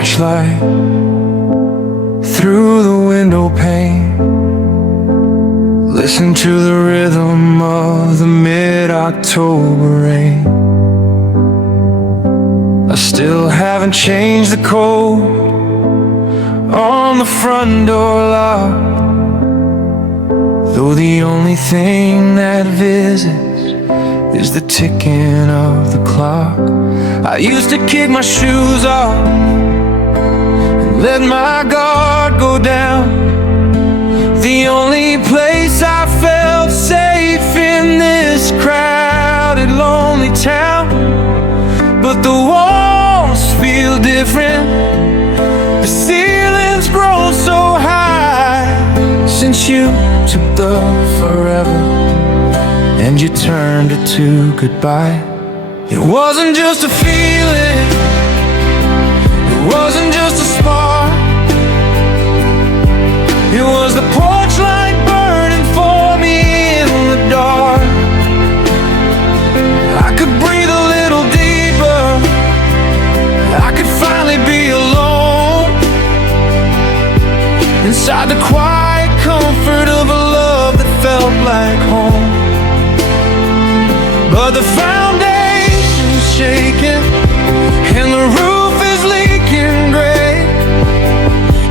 porch light through the window pane. Listen to the rhythm of the mid-October rain. I still haven't changed the code on the front door lock, though the only thing that visits is the ticking of the clock. I used to kick my shoes off and let my guard go down. The only place I felt safe in this crowded, lonely town. But the walls feel different, the ceiling's grown so high since you took the forever and you turned it to goodbye. It wasn't just a feeling, it wasn't just a spark. It was the porch light burning for me in the dark. I could breathe a little deeper, I could finally be alone inside the quiet comfort of a love that felt like home. But the foundation's shaking and the roof is leaking gray,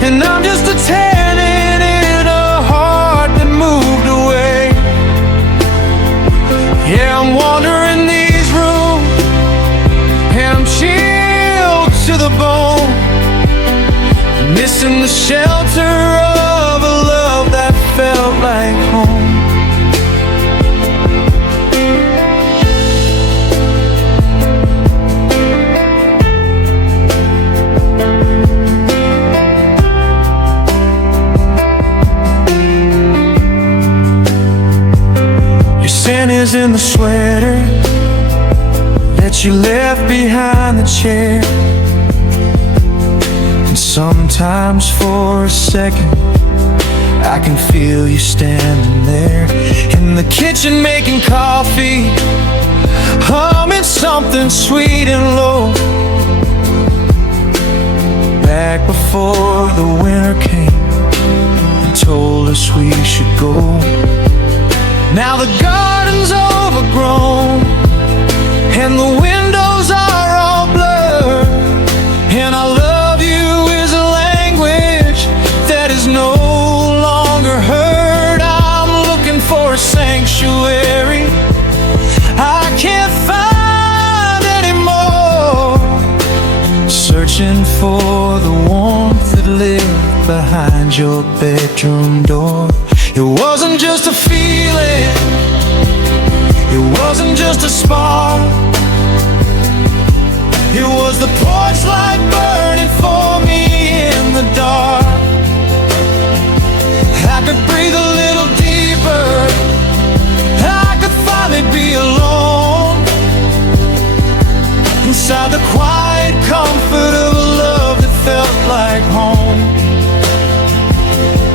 and I'm just a tenant in a heart that moved away. Yeah, I'm wandering these rooms and I'm chilled to the bone, missing the shelter of a love that felt like home. Sin is in the sweater that you left behind the chair. And sometimes for a second I can feel you standing there in the kitchen making coffee, humming something sweet and low. Back before the winter came and told us we should go. Now the garden's overgrown and the windows are all blurred, and I love you is a language that is no longer heard. I'm looking for a sanctuary I can't find anymore, searching for the warmth that lived behind your bedroom door. It wasn't just a feeling, it wasn't just a spark. It was the porch light burning for me in the dark. I could breathe a little deeper, I could finally be alone inside the quiet comfort of a love that felt like home.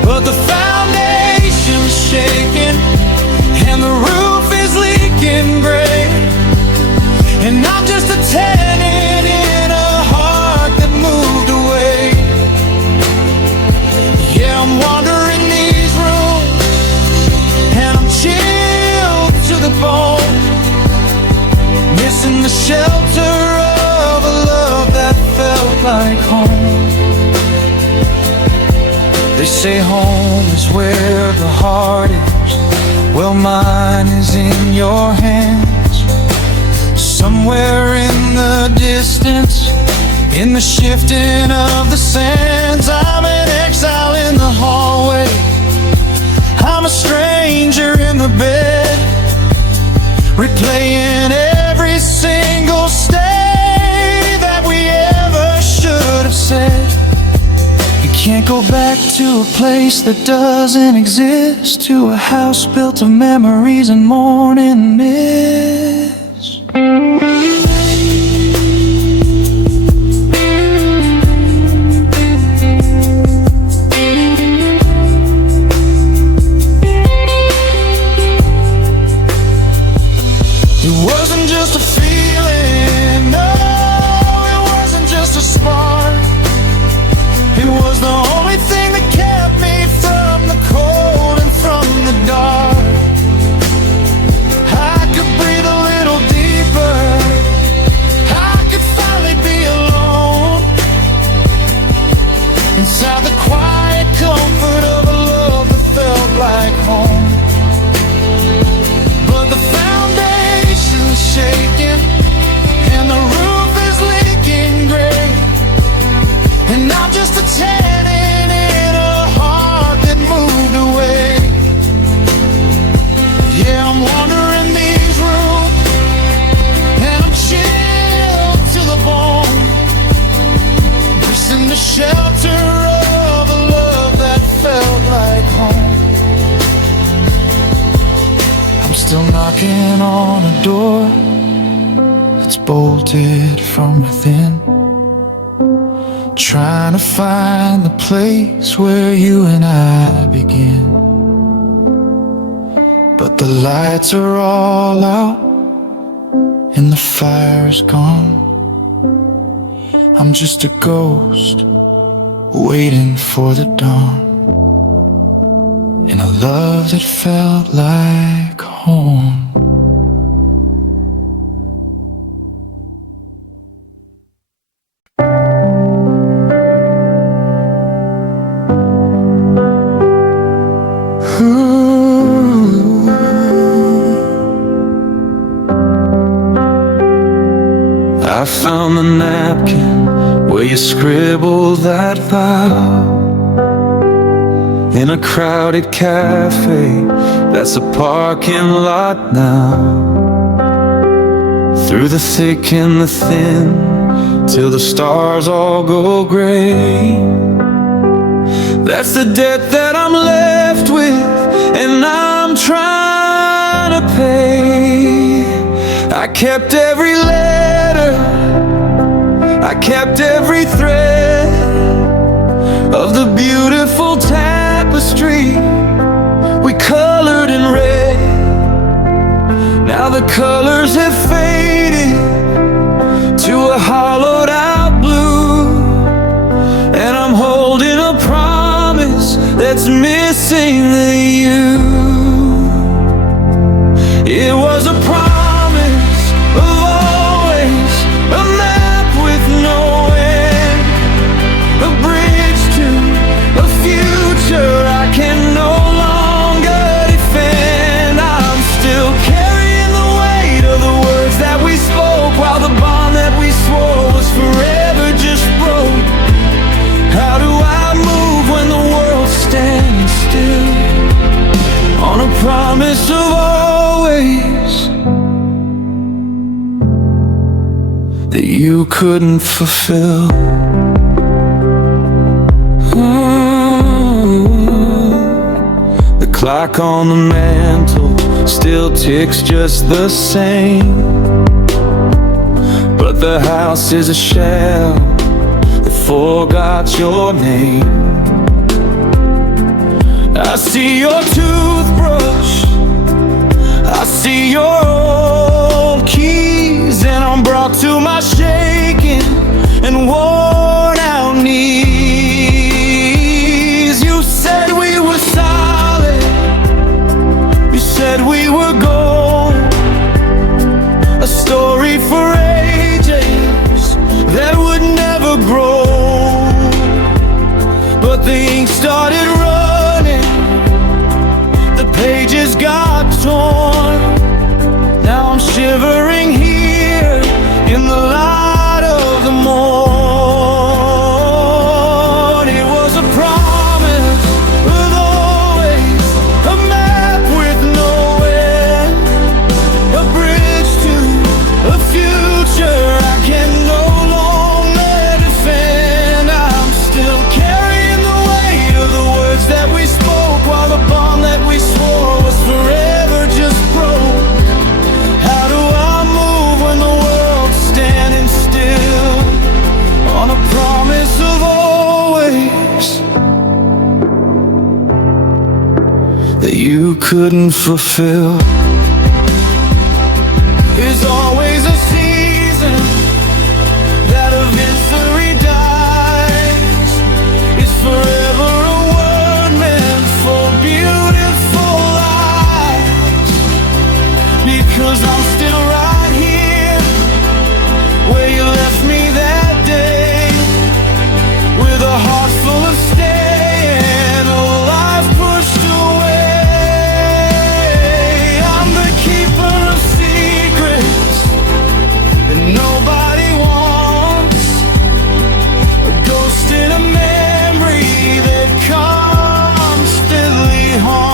But the foundation's shaking and the roof is leaking gray, and I'm just a tenant in a heart that moved away. Yeah, I'm wandering these rooms and I'm chilled to the bone, missing the shelter of a love that felt like home. They say home is where the heart is. Well, mine is in your hands. Somewhere in the distance, in the shifting of the sands, I'm an exile in the hallway, I'm a stranger in the bed, replaying every single stay that we ever should have said. Can't go back to a place that doesn't exist, to a house built of memories and morning mist. It wasn't just a feeling, no, it wasn't just a spark. inside the quiet comfort of a love that felt like home. But the foundation's shaking and the roof is leaking gray, and I'm just a tenant in a heart that moved away. Yeah, I'm wandering these rooms and I'm chilled to the bone, missing the shelter of a love that felt like home. I'm still knocking on a door that's bolted from within, trying to find the place where you and I begin. But the lights are all out and the fire's gone. I'm just a ghost waiting for the dawn, in a love that felt like home. I found the napkin where you scribbled that vow, in a crowded cafe that's a parking lot now. Through the thick and the thin, till the stars all go gray. That's the debt that I'm left with, and I'm trying to pay. I kept every letter, I kept every thread of the beautiful tapestry we colored in red. Now the colors have faded to a hollowed out blue, and I'm holding a promise that's missing the you. It was a promise of always, a map with no end, a bridge to a future I can no longer defend. I'm still carrying the weight of the words that we spoke, while the bond that we swore was forever just broke. How do I move when the world's standing still, on a promise of always that you couldn't fulfill? The clock on the mantle still ticks just the same, but the house is a shell that forgot your name. I see your toothbrush, I see your old keys, and I'm brought to my shaking and worn out knees. You said we were solid, you said we were gold, a story for ages that would never grow. But the ink started running, the pages got torn. Now I'm shivering here in the light of the morn. It was a promise of always, a map with no end, a bridge to a future I can no longer defend. I'm still carrying the weight of the words that we spoke, while the bond that we swore was forever just broke. How do I move when the world's standing still, on a promise of always that you couldn't fulfill? There's always a season that eventually dies. It's forever a word meant for beautiful lives, because I'm still right here where you left me that day, with a a heart full of stay and a life pushed away. I'm the keeper of secrets that nobody wants, a ghost in a memory that constantly haunts.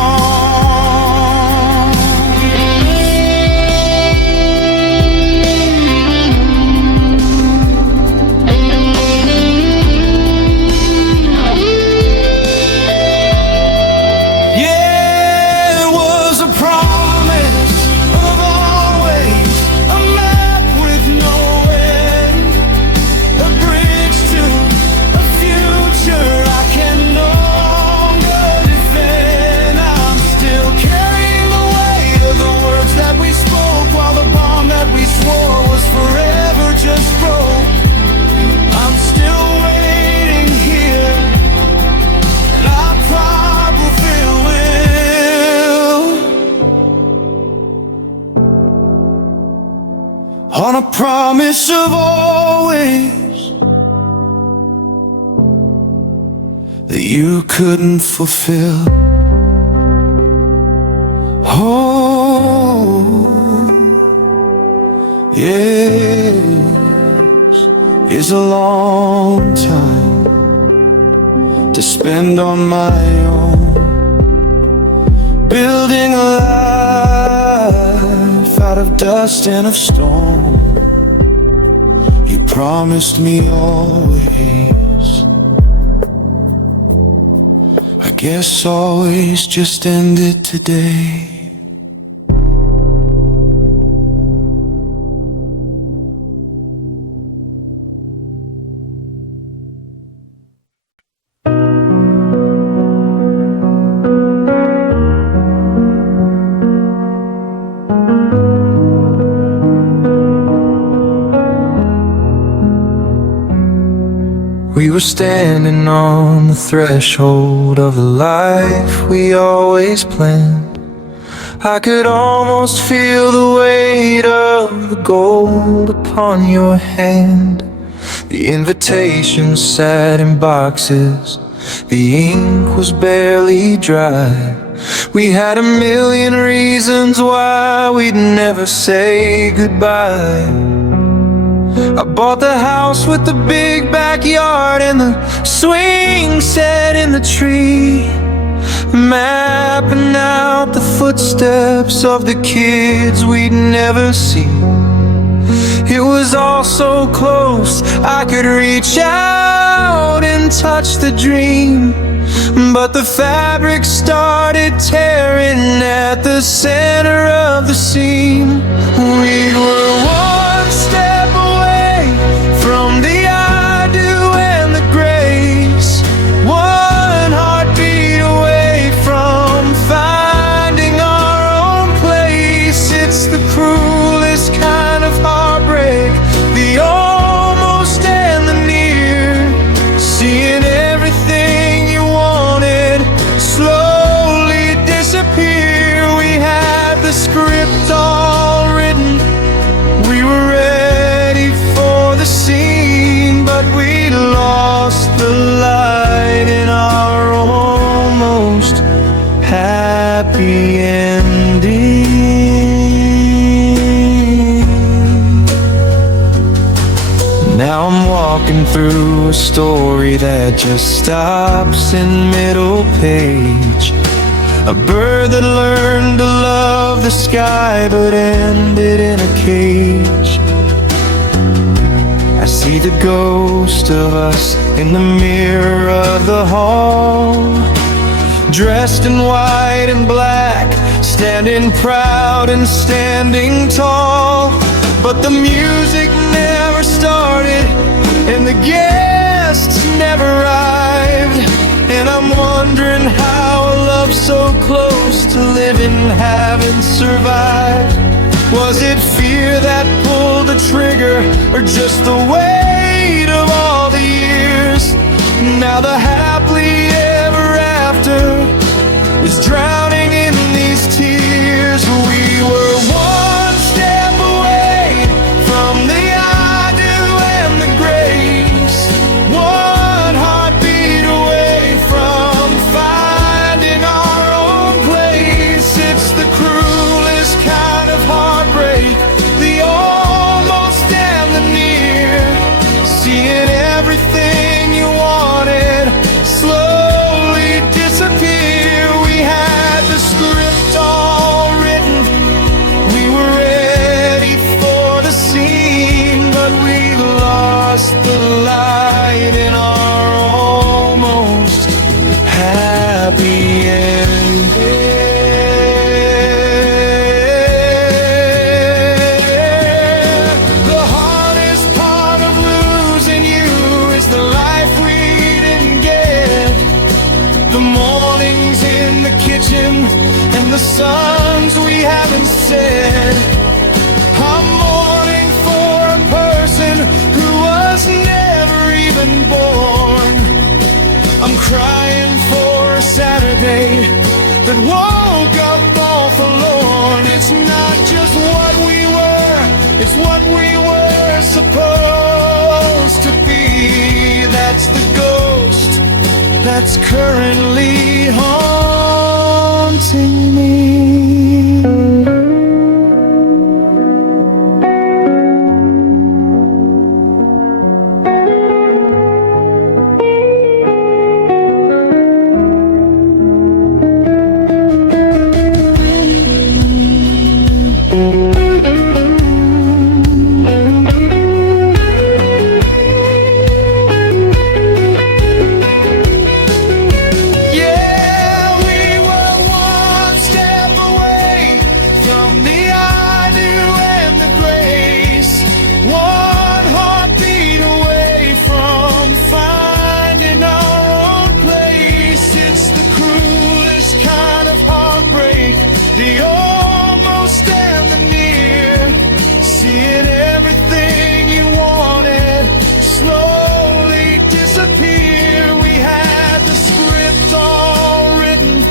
On a promise of always that you couldn't fulfill. Oh, yes, is a long time to spend on my own, building a life out of dust and of stone. You promised me always. I guess always just ended today. We were standing on the threshold of the life we always planned. I could almost feel the weight of the gold upon your hand. The invitations sat in boxes, the ink was barely dry. We had a million reasons why we'd never say goodbye. I bought the house with the big backyard and the swing set in the tree, mapping out the footsteps of the kids we'd never see. It was all so close, I could reach out and touch the dream, but the fabric started tearing at the center of the seam. We were one step away from the I do and the grace, one heartbeat away from finding our own place. It's the cruelest kind of heartbreak, the almost and the near, seeing everything you wanted slowly disappear. We had the script all written, we were ready for the scene, but we lost the light in our almost happy ending. Now I'm walking through a story that just stops in middle page. A bird that learned to love the sky but ended in a cage. I see the ghost of us in the mirror of the hall, dressed in white and black, standing proud and standing tall. But the music never started and the guests never arrived, and I'm wondering how a love so close to living haven't survived. Was it fear that pulled the trigger, or just the weight of all the years? Now the happily ever after is drowning in these tears. We were one step away from the I do and the grace, one heartbeat and the songs we haven't said. I'm mourning for a person who was never even born. I'm crying for a Saturday that woke up all forlorn. It's not just what we were, it's what we were supposed to be. That's the ghost that's currently haunting me. The almost and the near, seeing everything you wanted slowly disappear. We had the script all written,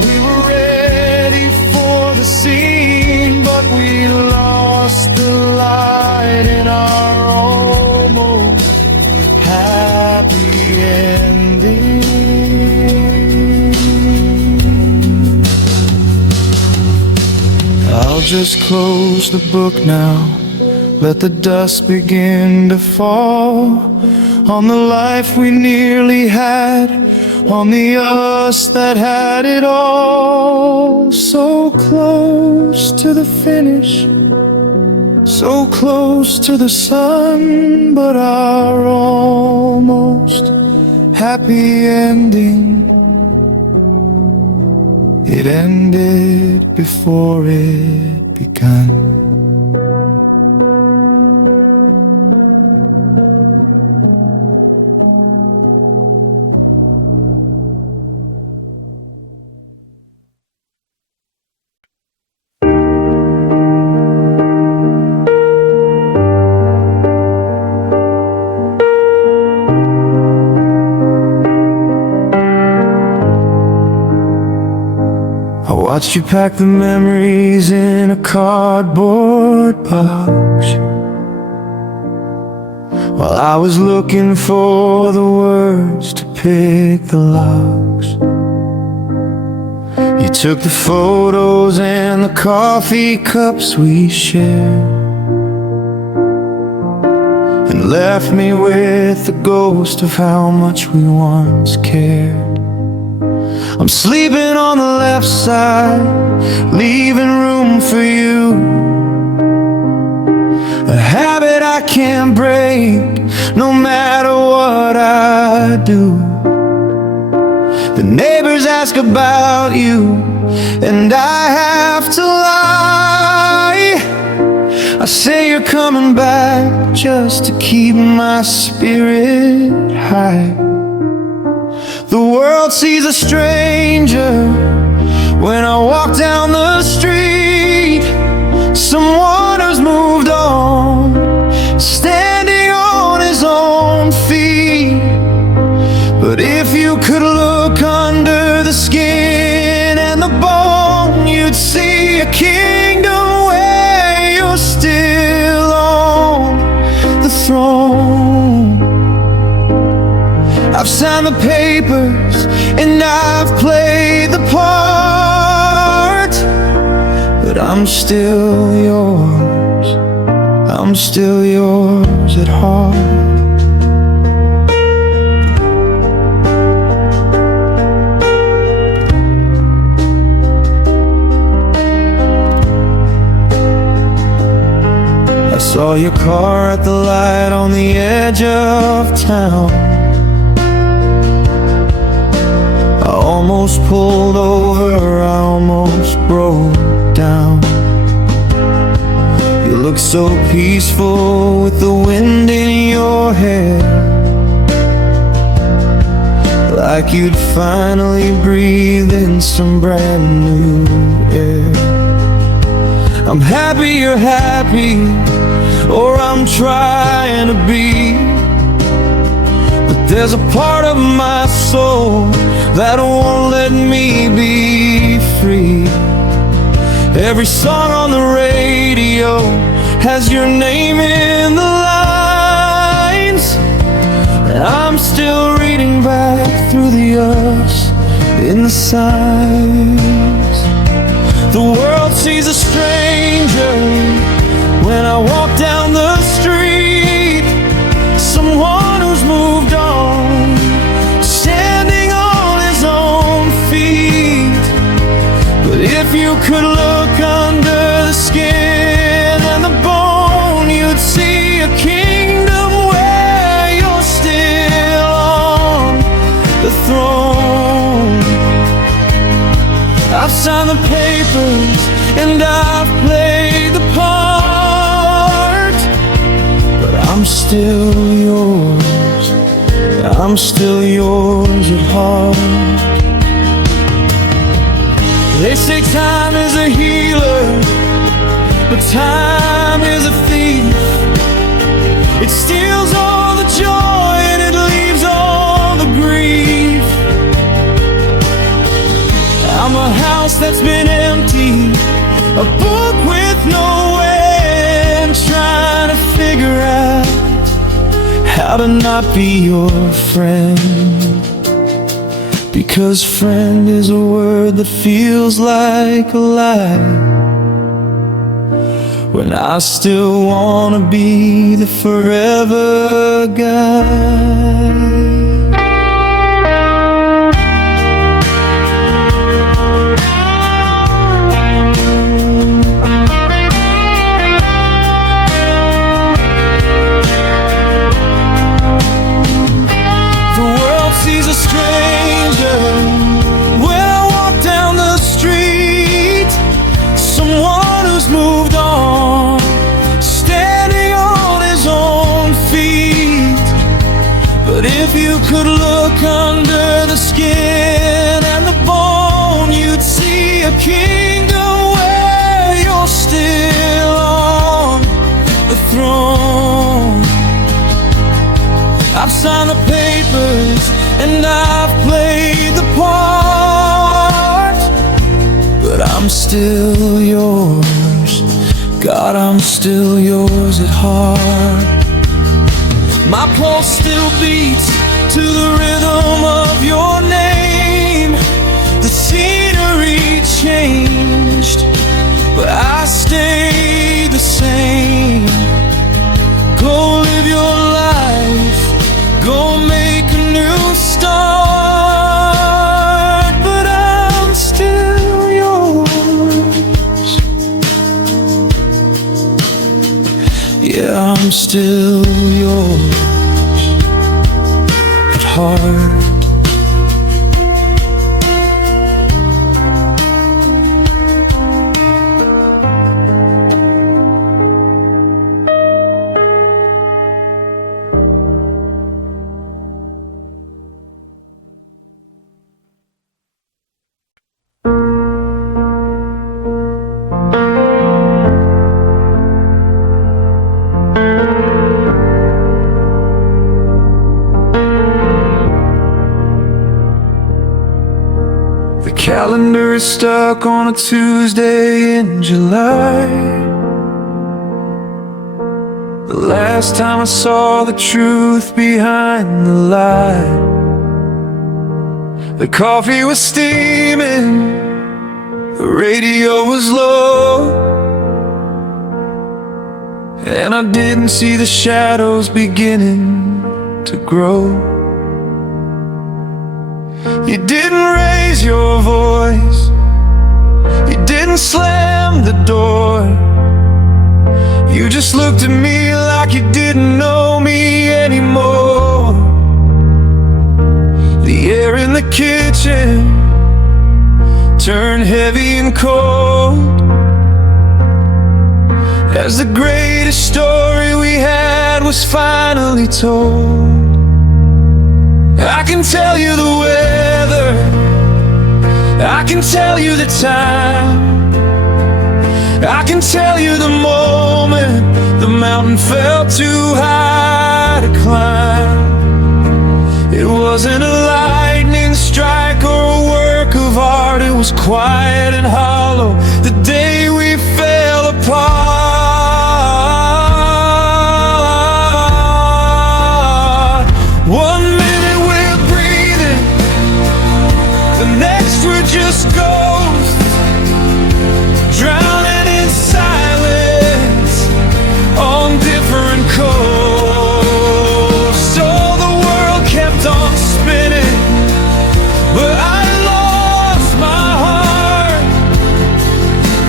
we were ready for the scene, but we lost the light in our almost happy ending. I'll just close the book now, let the dust begin to fall on the life we nearly had, on the us that had it all. So close to the finish, so close to the sun, but our almost happy ending, it ended before it began. Watched you pack the memories in a cardboard box, while I was looking for the words to pick the locks. You took the photos and the coffee cups we shared, and left me with the ghost of how much we once cared. I'm sleeping on the left side, leaving room for you, a habit I can't break, no matter what I do. The neighbors ask about you, and I have to lie. I say you're coming back just to keep my spirit high. The world sees a stranger when I walk down the street, someone who's moved on, standing on his own feet. But if you could look under the skin and the bone, you'd see a kingdom where you're still on the throne. I've signed the papers and I've played the part, but I'm still yours, I'm still yours at heart. I saw your car at the light on the edge of town. I almost pulled over, I almost broke down. You look so peaceful with the wind in your hair, like you'd finally breathe in some brand new air. I'm happy you're happy, or I'm trying to be, but there's a part of my soul that won't let me be free. Every song on the radio has your name in the lines, and I'm still reading back through the us in the signs. The world sees a stranger when I walk down the street, someone who's moved on, standing on his own feet. But if you could look under the skin and the bone, you'd see a kingdom where you're still on the throne. I've signed the papers and I've played the part, but I'm still yours, I'm still yours at heart. They say time is a healer, but time is a thief. It steals all the joy and it leaves all the grief. I'm a house that's been empty, a book with no end, trying to figure out how to not be your friend. Because friend is a word that feels like a lie, when I still wanna be the forever guy. Sees a stranger when I walk down the street, someone who's moved on, standing on his own feet. But if you could look under the skin and the bone, you'd see a kingdom where you're still on the throne. I've signed the papers and I've played the part, but I'm still yours, God, I'm still yours at heart. My pulse still beats to the rhythm of your name. The scenery changed, but I stay the same. Go live your life, go make a new start, but I'm still yours. Yeah, I'm still yours at heart. Calendar is stuck on a Tuesday in July. The last time I saw the truth behind the lie. The coffee was steaming, the radio was low, and I didn't see the shadows beginning to grow. You didn't raise your voice, you didn't slam the door. You just looked at me like you didn't know me anymore. The air in the kitchen turned heavy and cold as the greatest story we had was finally told. I can tell you the weather, I can tell you the time, I can tell you the moment the mountain felt too high to climb. It wasn't a lightning strike or a work of art, it was quiet and hollow the day we fell apart. One minute we're breathing, the next we're just ghosts, drowning in silence on different coasts. So the world kept on spinning, but I lost my heart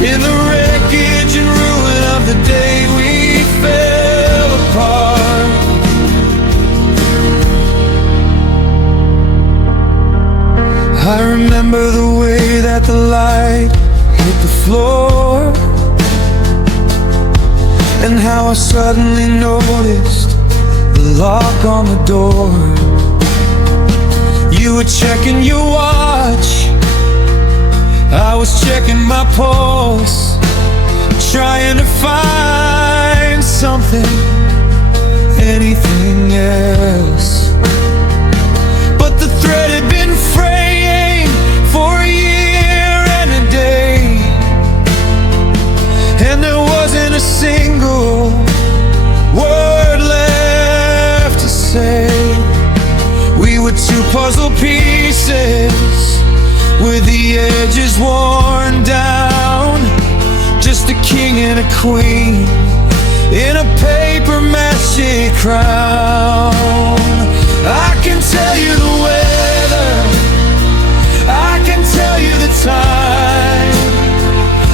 in the wreckage and ruin of the day we fell apart. I remember the way that the light hit the floor, and how I suddenly noticed the lock on the door. You were checking your watch, I was checking my pulse, trying to find something, anything else. But the thread had been fraying for a year and a day, and there wasn't a single word left to say. We were two puzzle pieces with the edges worn down, just a king and a queen in a paper mache crown. I can tell you the weather, I can tell you the time,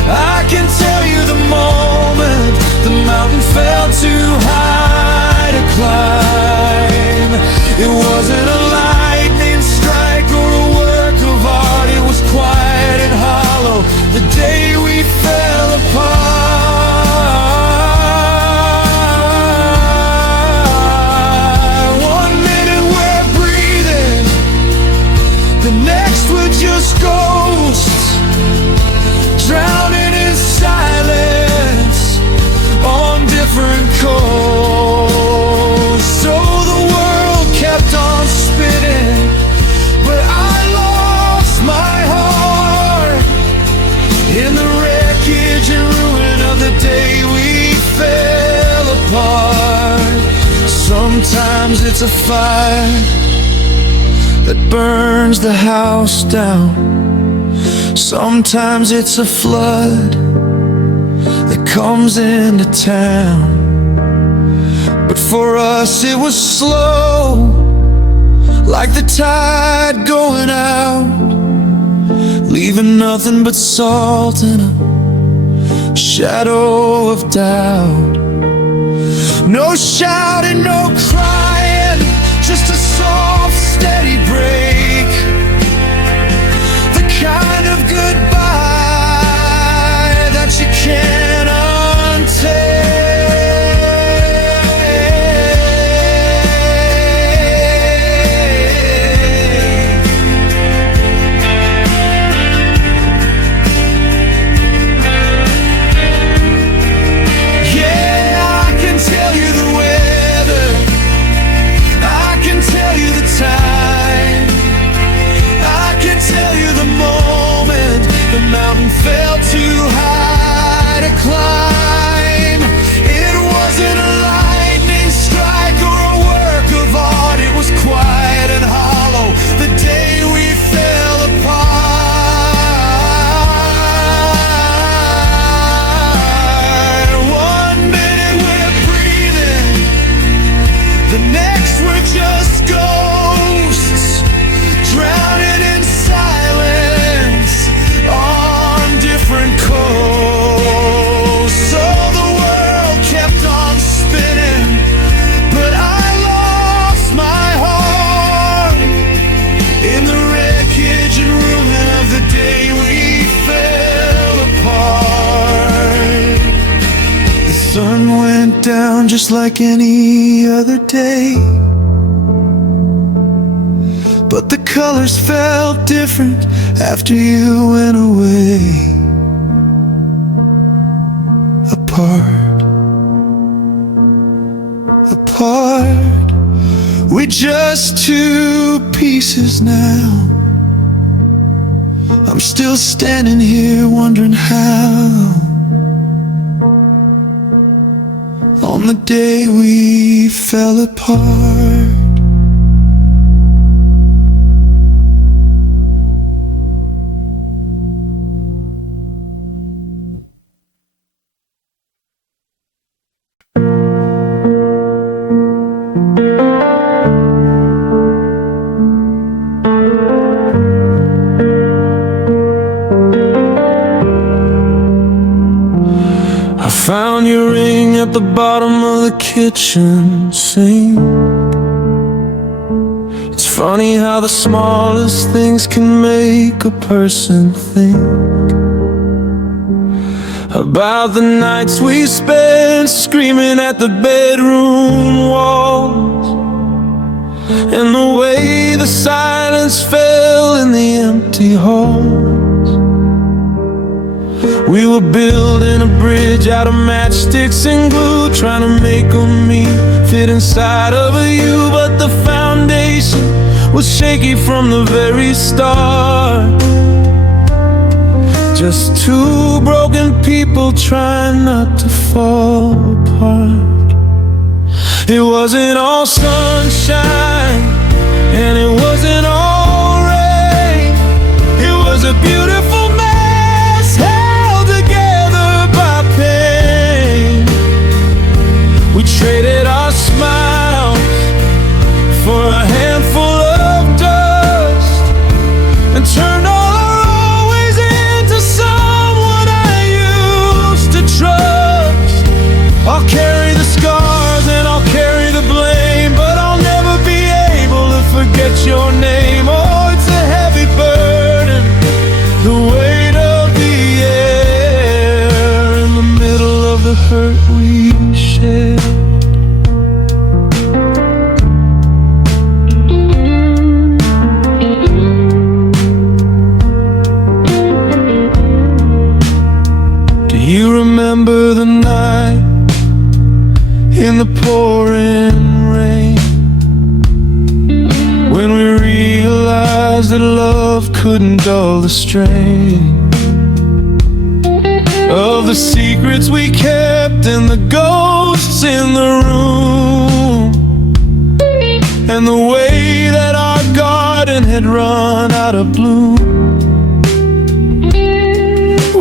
I can tell you the moment the mountain fell too high to climb. It wasn't a lightning strike or a work of art, it was quiet and hollow the day we fell apart. One minute we're breathing, the next we're just ghosts, drowning in silence on different coasts. So the world kept on spinning, but I lost my heart in the wreckage and ruin of the day we fell apart. Sometimes it's a fire that burns the house down, sometimes it's a flood that comes into town. But for us it was slow, like the tide going out, leaving nothing but salt and a shadow of doubt. No shouting, no crying, just a soft, steady break, the kind of goodbye that you can't untake. Yeah, I can tell you the weather, I can tell you the time, I can tell you the moment the mountain fell too high to climb. It wasn't a lightning strike or a work of art, it was quiet and hollow the day we fell apart. One minute we're breathing, the next we're just ghosts, drowning in silence on different coasts. So the world kept on spinning, but I lost my heart in the wreckage and ruin of the day we fell apart. The sun went down just like any other day, but the colors felt different after you went away. Apart, apart, we're just two pieces now. I'm still standing here wondering how, on the day we fell apart. I found your ring at the bottom of the kitchen sink. It's funny how the smallest things can make a person think about the nights we spent screaming at the bedroom walls, and the way the silence fell in the empty halls. We were building a bridge out of matchsticks and glue, trying to make me fit inside of you, but the foundation was shaky from the very start. Just two broken people trying not to fall apart. It wasn't all sunshine, and it wasn't all rain. It was a beautiful mess held together by pain. We traded our smiles for a handful of dust, and turned all our always into someone I used to trust. I'll carry the scars and I'll carry the blame, but I'll never be able to forget your name. Oh, it's a heavy burden, the weight of the air in the middle of the hurt we shared. Do you remember the night in the pouring rain, when we realized that love couldn't dull the strain of the secrets we kept and the ghosts in the room, and the way that our garden had run out of bloom?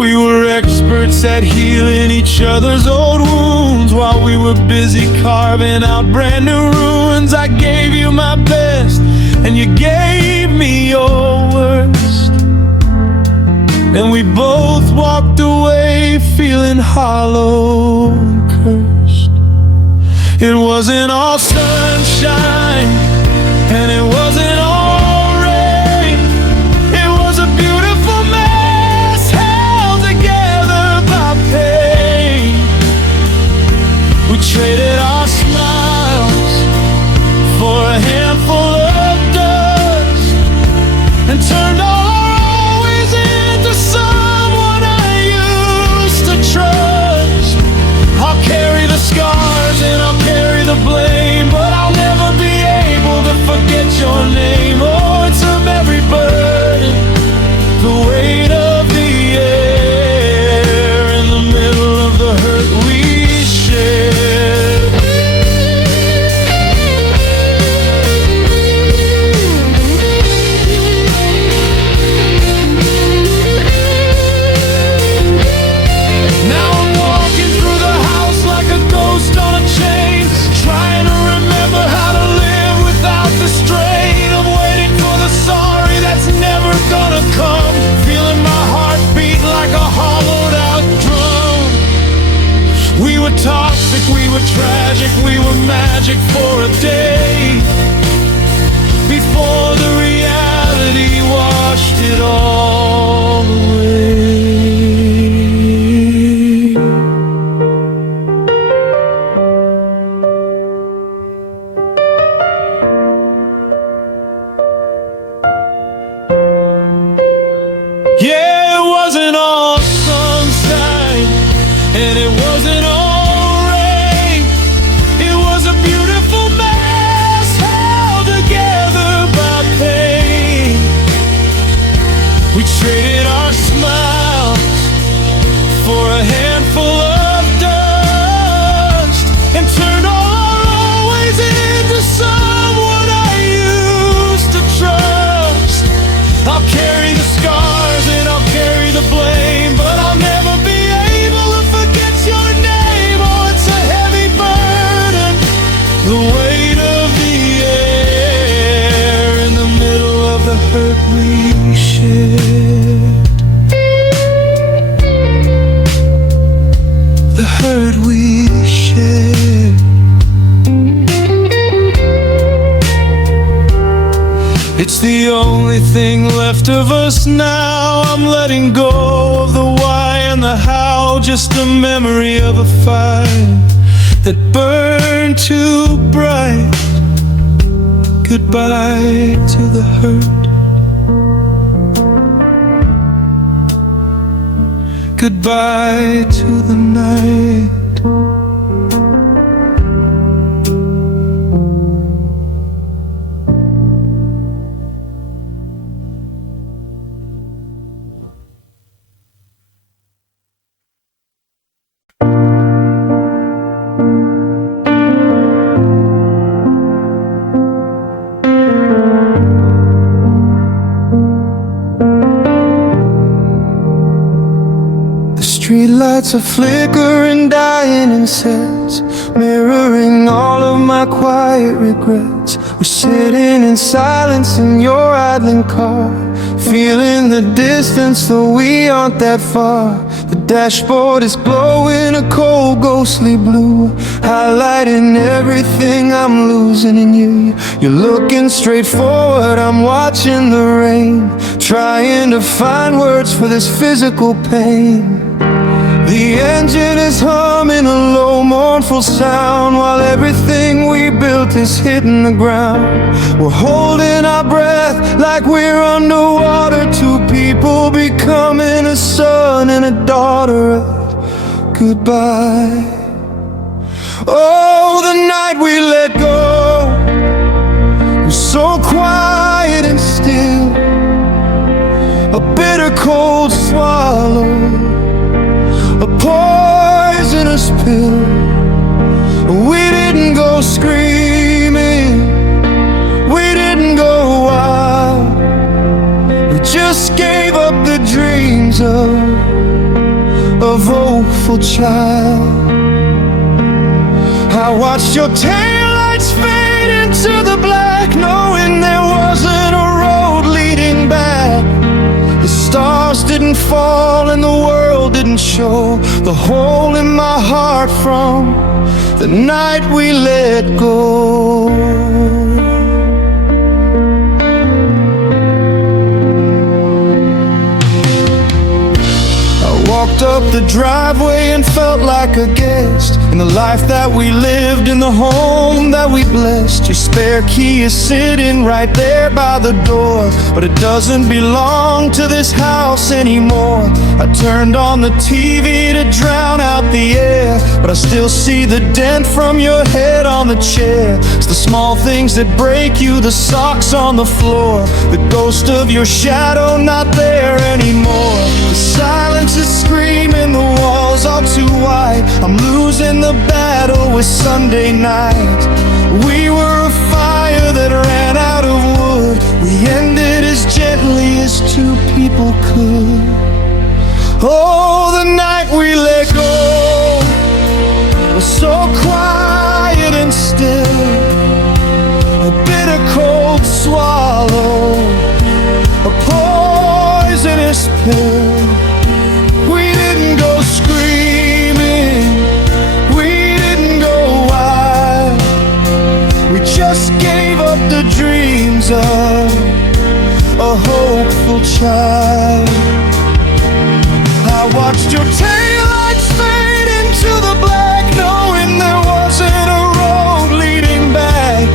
We were experts at healing each other's old wounds while we were busy carving out brand new ruins. I gave you my best and you gave me your worst, and we both walked away feeling hollow and cursed. It wasn't all sunshine, and it wasn't all rain. It was a beautiful mess held together by pain. We traded our smiles for a handful of dust, and turned all our always into someone I used to trust. I'll carry the scars and I'll carry the blame, We traded our smiles for a handful of dust, and turned all our always into someone I used to trust. I'll carry the scars and I'll carry the blame, but I'll never be able to forget your name. Oh, it's a heavy burden, the weight of the air in the middle of the hurt we shared. The hurt we shared. It's the only thing left of us now. I'm letting go of the why and the how, just a memory of a fire that burned too bright. Goodbye to the hurt. Goodbye to the night. Streetlights are flickering, dying in sets, mirroring all of my quiet regrets. We're sitting in silence in your idling car, feeling the distance though we aren't that far. The dashboard is glowing a cold ghostly blue, highlighting everything I'm losing in you. You're looking straight forward, I'm watching the rain, trying to find words for this physical pain. The engine is humming a low mournful sound, while everything we built is hitting the ground. We're holding our breath like we're underwater, two people becoming a son and a daughter of goodbye. Oh, the night we let go was so quiet and still, a bitter cold swallow, a poisonous pill. We didn't go screaming, we didn't go wild, we just gave up the dreams of a hopeful child. I watched your taillights fade into the black, knowing there wasn't a road leading back. The stars didn't fall and the world didn't show the hole in my heart from the night we let go. Walked up the driveway and felt like a guest in the life that we lived, in the home that we blessed. Your spare key is sitting right there by the door, but it doesn't belong to this house anymore. I turned on the TV to drown out the air, but I still see the dent from your head on the chair. It's the small things that break you, the socks on the floor, the ghost of your shadow not there anymore. The silence is screaming, the walls all too wide. I'm losing the battle with Sunday night. We were a fire that ran out of wood, we ended as gently as two people could. Oh, the night we let go was so quiet and still, a bitter cold swallow, a poisonous pill. We didn't go screaming, we didn't go wild, we just gave up the dreams of a hopeful child. I watched your taillights fade into the black, knowing there wasn't a road leading back.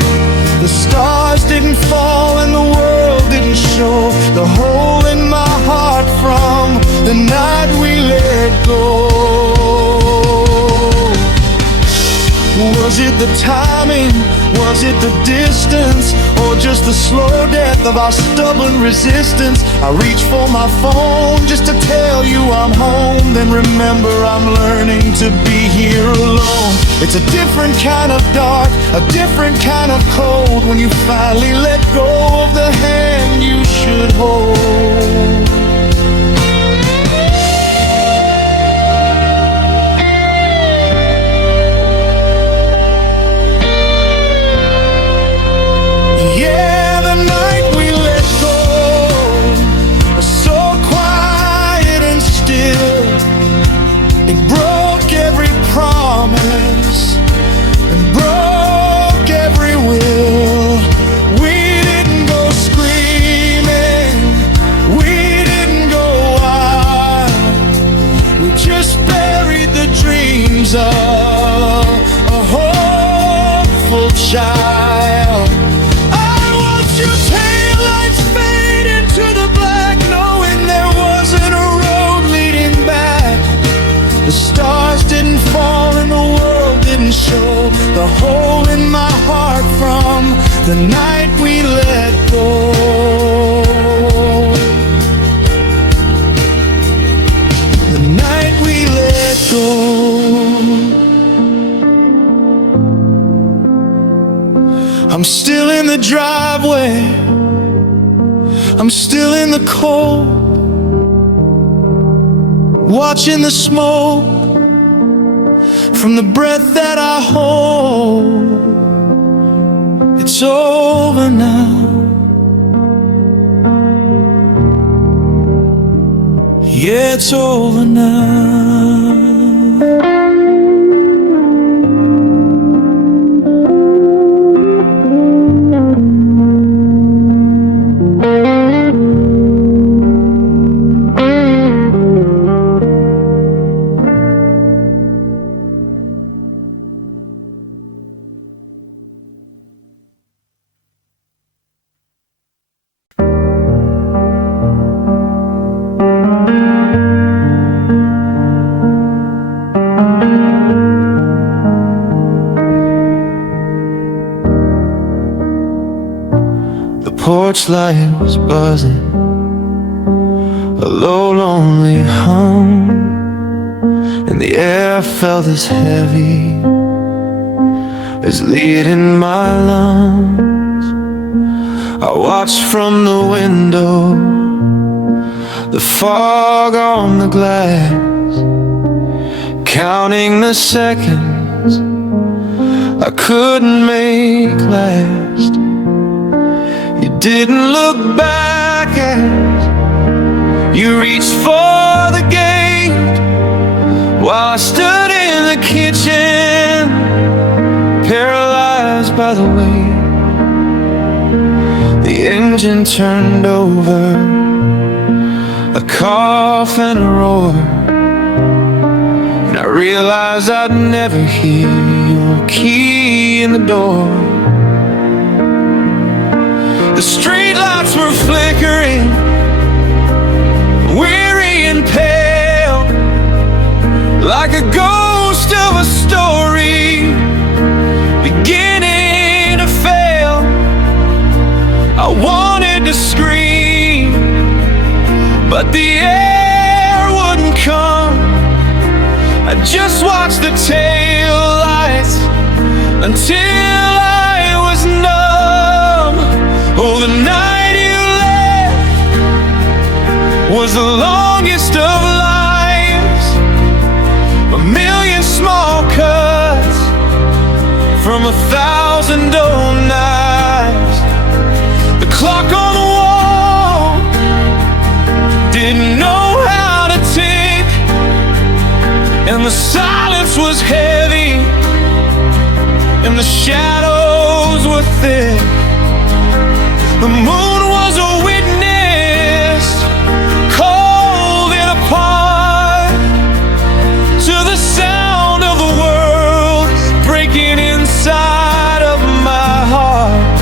The stars didn't fall and the world didn't show the hole in my heart from the night we let go. Was it the timing? Was it the distance? or just the slow death of our stubborn resistance. I reach for my phone just to tell you I'm home. Then remember I'm learning to be here alone. It's a different kind of dark, a different kind of cold, when you finally let go of the hand you should hold. A hopeful child. I watched your taillights fade into the black, knowing there wasn't a road leading back. The stars didn't fall and the world didn't show the hole in my heart from the night we let go. The night we let go. I'm still in the driveway, I'm still in the cold, watching the smoke from the breath that I hold. It's over now. Yeah, it's over now. Porch light was buzzing, a low lonely hum, and the air felt as heavy as lead in my lungs. I watched from the window, the fog on the glass, counting the seconds I couldn't make last. You didn't look back as you reached for the gate, while I stood in the kitchen, paralyzed by the weight. The engine turned over, a cough and a roar, and I realized I'd never hear your key in the door. The streetlights were flickering, weary and pale, like a ghost of a story beginning to fail. I wanted to scream, but the air wouldn't come. I just watched the tail lights until I was numb. Oh, the night you left was the longest of lives. A million small cuts from 1,000 old knives. The clock on the wall didn't know how to tick, and the silence was heavy, and the shadows were thick. The moon was a witness, cold and apart, to the sound of the world breaking inside of my heart.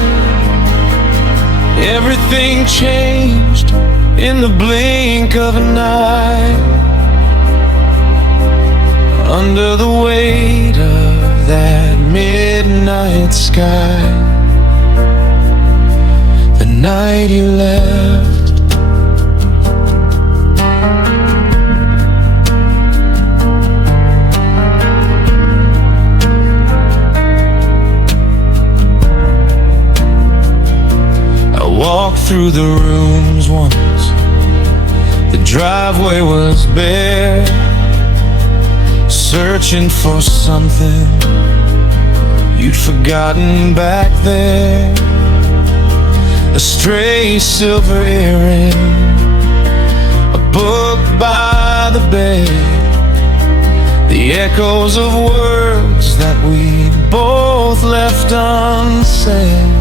Everything changed in the blink of an eye, under the weight of that midnight sky. night you left. Walked through the rooms once, the driveway was bare, searching for something you'd forgotten back there. A stray silver earring, a book by the bed, the echoes of words that we both left unsaid.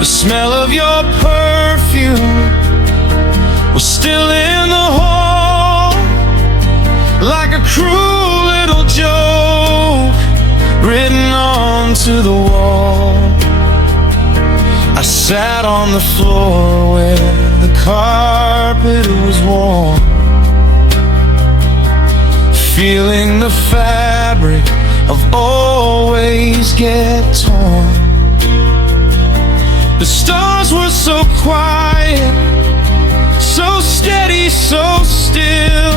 The smell of your perfume was still in the hall, like a cruel little joke written onto the wall. I sat on the floor where the carpet was warm, feeling the fabric of always get torn. The stars were so quiet, so steady, so still,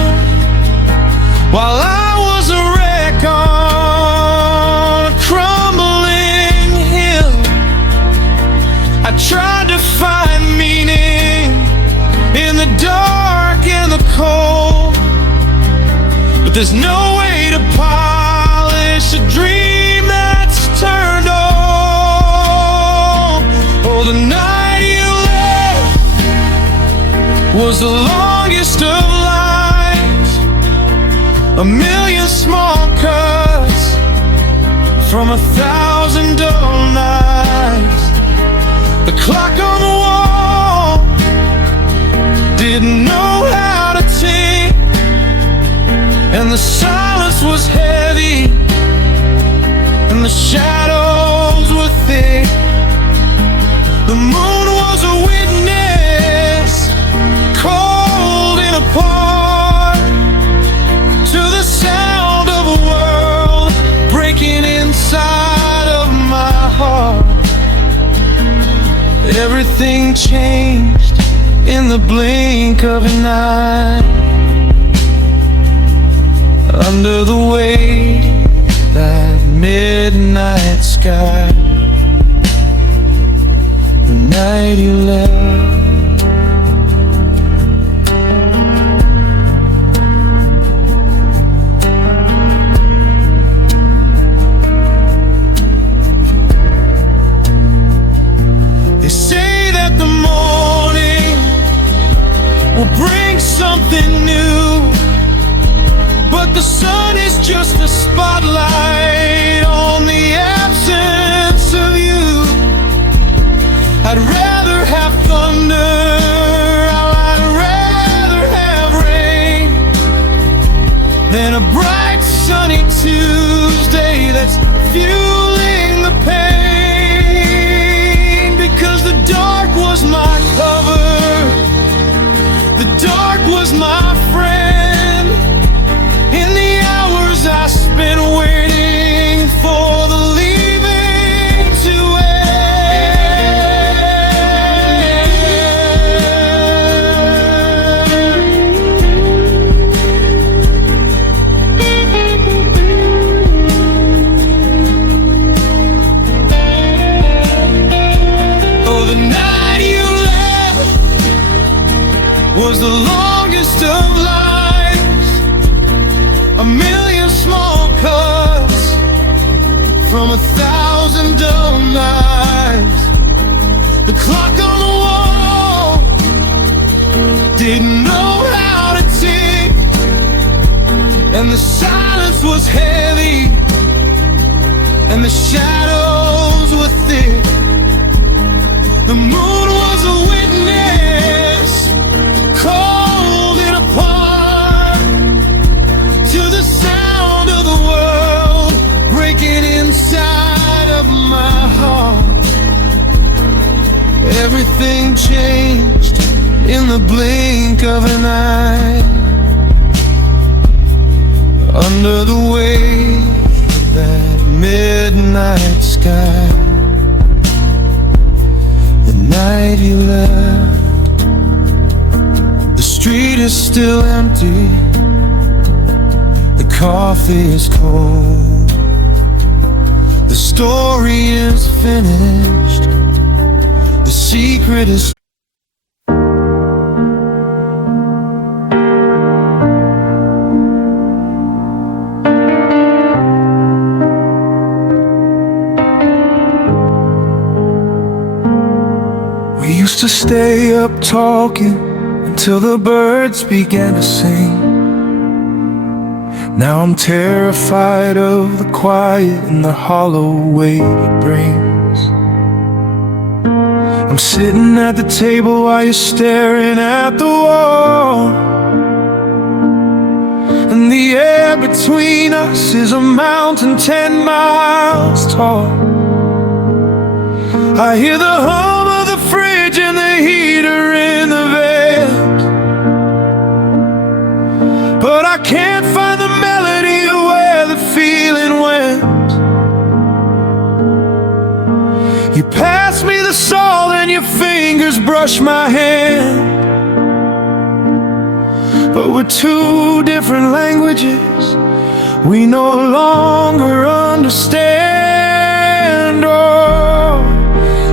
while I was a wreck on a crumbling hill. I tried to find meaning in the dark and the cold, but there's no way to polish a dream that's turned old. Oh, the night you left was the longest of lives, a million small cuts from 1,000 dull nights. The clock on the wall didn't know how to tick, and the silence was heavy, and the shadows were thick. The moon was a witness, cold and apart, to the sound of a world breaking inside of my heart. Everything changed in the blink of an eye, under the weight of that midnight sky. The night you left. They say that the morning will bring something new, but the sun is just a spotlight on the absence of you. I'd rather have thunder, I'd rather have rain, than a bright sunny Tuesday that's fueling the pain. Because the dark was my cover, the dark was my friend, in the hours I spent waiting for the leaving to was the longest of lives, a million small cuts from 1,000 dull nights. The clock on the wall didn't know how to tick, and the silence was heavy, and the shadows were thick. The moon was a witness, cold and apart, to the sound of the world breaking inside of my heart. Everything changed in the blink of an eye, under the weight of that midnight sky. The night you left, the street is still empty, the coffee is cold, the story is finished, the secret is we used to stay up talking until the birds began to sing. Now I'm terrified of the quiet and the hollow weight it brings. I'm sitting at the table while you're staring at the wall, and the air between us is a mountain 10 miles tall. I hear the hum of the fridge and the heater in the vent, but I can't find the melody of where the feeling went. You pass me the salt and your fingers brush my hand, but we're two different languages we no longer understand. Oh,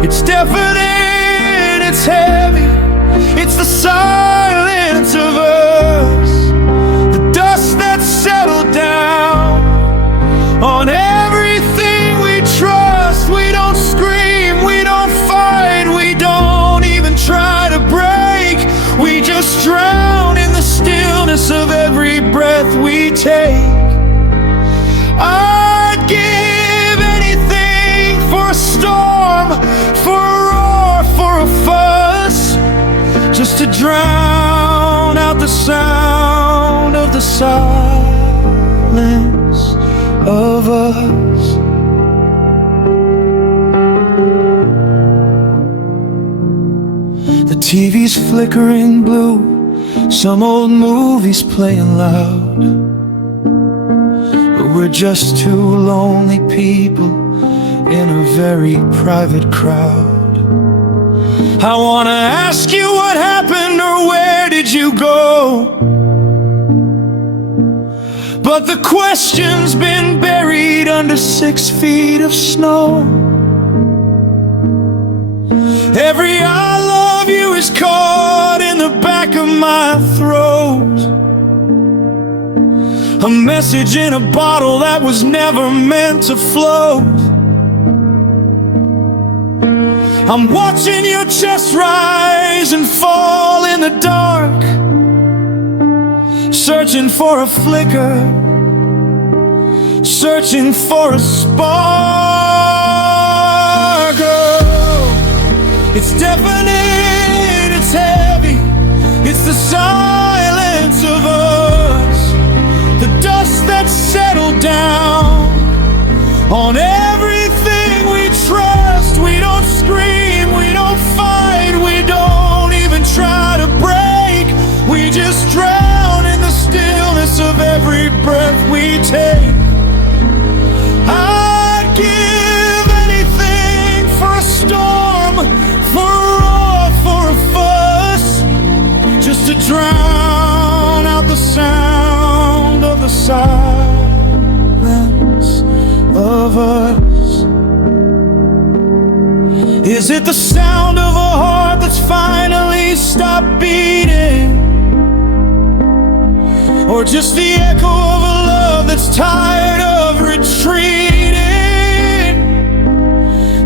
it's deafening, it's heavy, it's the silence of us, the dust that's settled down on everything we trust. We don't scream, we don't fight, we don't even try to break. We just drown in the stillness of every breath we take. I'd give anything for a storm, for a roar, for a fuss, just to drown out the sound of the silence of us. The TV's flickering blue, some old movie's playing loud, but we're just two lonely people in a very private crowd. I wanna ask you what happened or where did you go, but the question's been buried under 6 feet of snow. Every I love you is caught in the back of my throat, a message in a bottle that was never meant to float. I'm watching your chest rise and fall in the dark, searching for a flicker, searching for a spark. Oh, it's deafening, it's heavy, it's the silence of us, the dust that's settled down on everything we trust. We don't scream, we don't fight, we don't even try to break. We just drown in the stillness of every breath we take. I'd give anything for a storm, for a roar, for a fuss, just to drown out the sound of the silence of us. Is it the sound of a heart that's finally stopped beating, or just the echo of a love that's tired of retreating?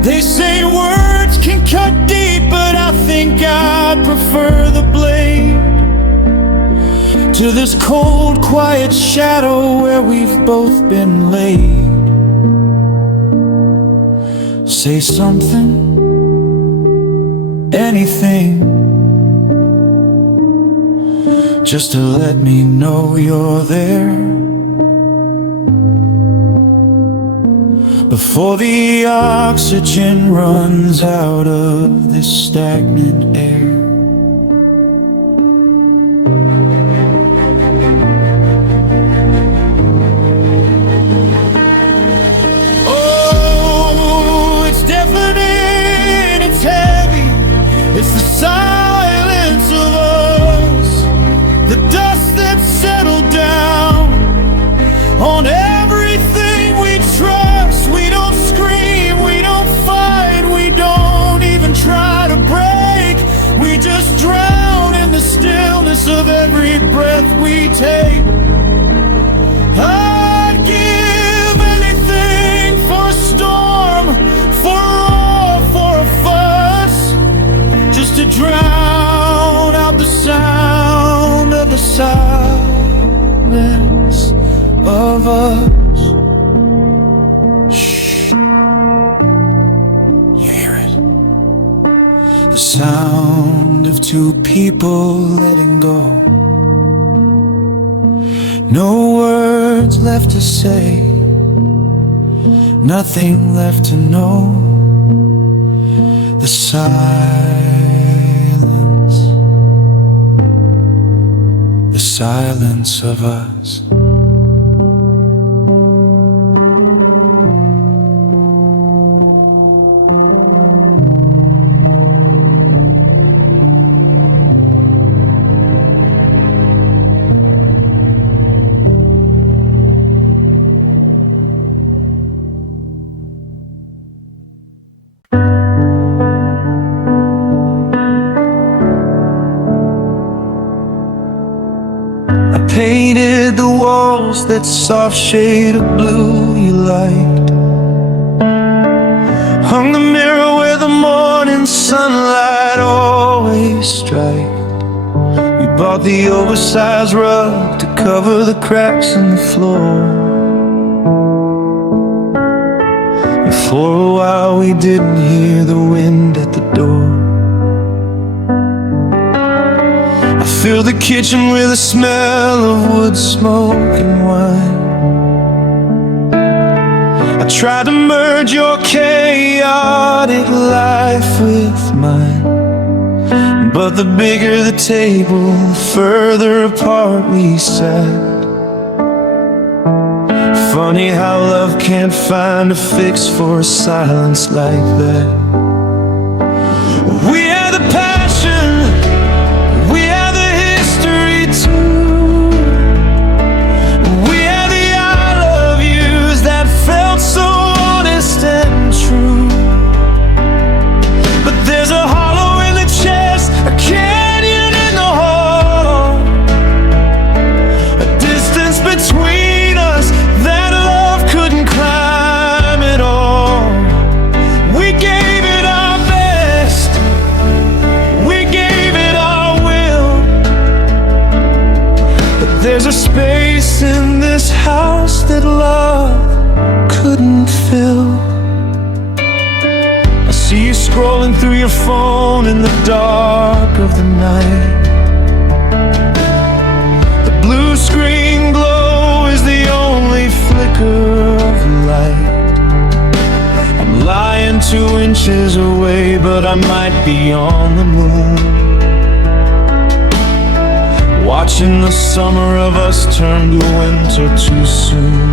They say words can cut deep, but I think I'd prefer the blade to this cold, quiet shadow where we've both been laid. Say something, anything, just to let me know you're there, before the oxygen runs out of this stagnant air. Oh, it's deafening, it's heavy, the stillness of every breath we take. I'd give anything for a storm, for a roar, for a fuss, just to drown out the sound of the silence of us. Shh. You hear it? The sound of two people letting go. No words left to say, nothing left to know. The silence of us. Painted the walls that soft shade of blue you liked. Hung the mirror where the morning sunlight always striked. We bought the oversized rug to cover the cracks in the floor. And for a while we didn't hear the wind at the door. I filled the kitchen with the smell of wood, smoke and wine. I tried to merge your chaotic life with mine, but the bigger the table, the further apart we sat. Funny how love can't find a fix for a silence like that. We had the passion, we had the history too. We had the I love yous that felt so honest and true. But there's a hollow in the chest, a canyon in the heart, a distance between us that love couldn't climb at all. We gave it our best, we gave it our will, but there's a space in this house that love couldn't fill. I see you scrolling through your phone in the dark of the night. The blue screen glow is the only flicker of light. I'm lying 2 inches away, but I might be on the moon, watching the summer of us turn to winter too soon.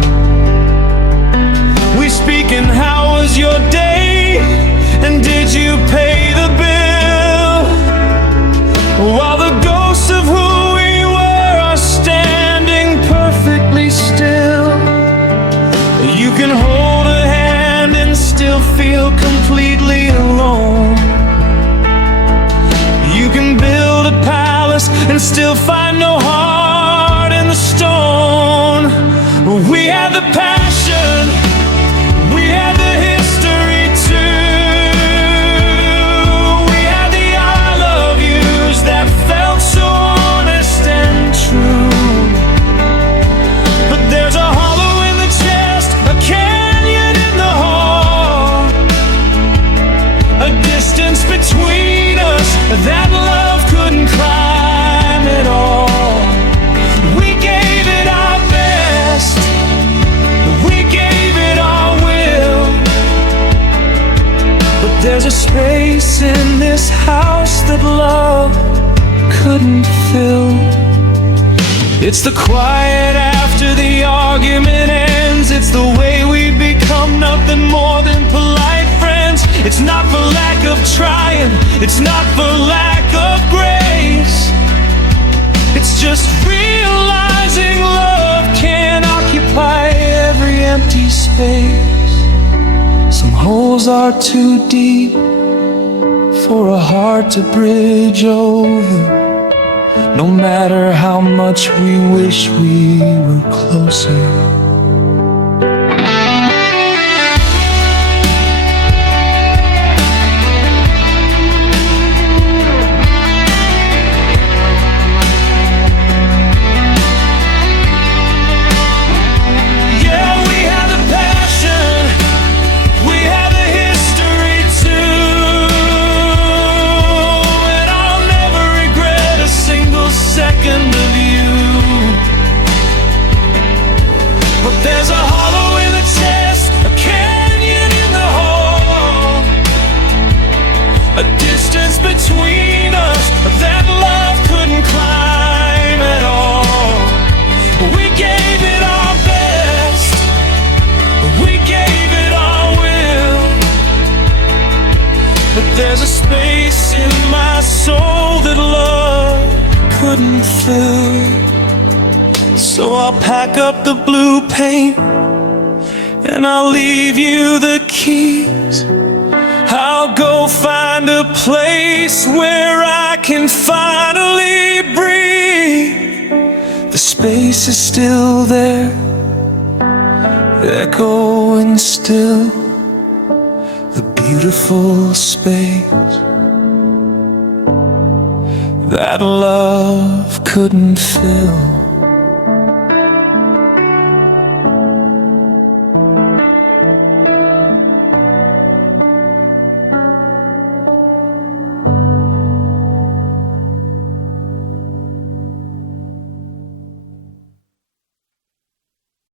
We speaking, how was your day? And did you pay the bill? While the ghosts of who we were are standing perfectly still. You can hold a hand and still feel completely alone. You can build a palace and still find no heart in the stone. We had the passion, we had the history too. We had the I love yous that felt so honest and true. But there's a hollow in the chest, a canyon in the heart, a distance between us that love couldn't climb at all. We gave it our best, we gave it our will, but there's a space in this house that love couldn't fill. It's the quiet after the argument ends. It's the way we become nothing more than polite friends. It's not for lack of trying, it's not for lack of grace. It's just realizing love can't occupy every empty space. Some holes are too deep for a heart to bridge over. no matter how much we wish we were closer. There's a hollow in the chest, a canyon in the hall, a distance between us that love couldn't climb at all. We gave it our best, we gave it our will, but there's a space in my soul that love couldn't fill. So I'll pack up the blue paint and I'll leave you the keys. I'll go find a place where I can finally breathe. The space is still there, echoing still, the beautiful space that love couldn't fill.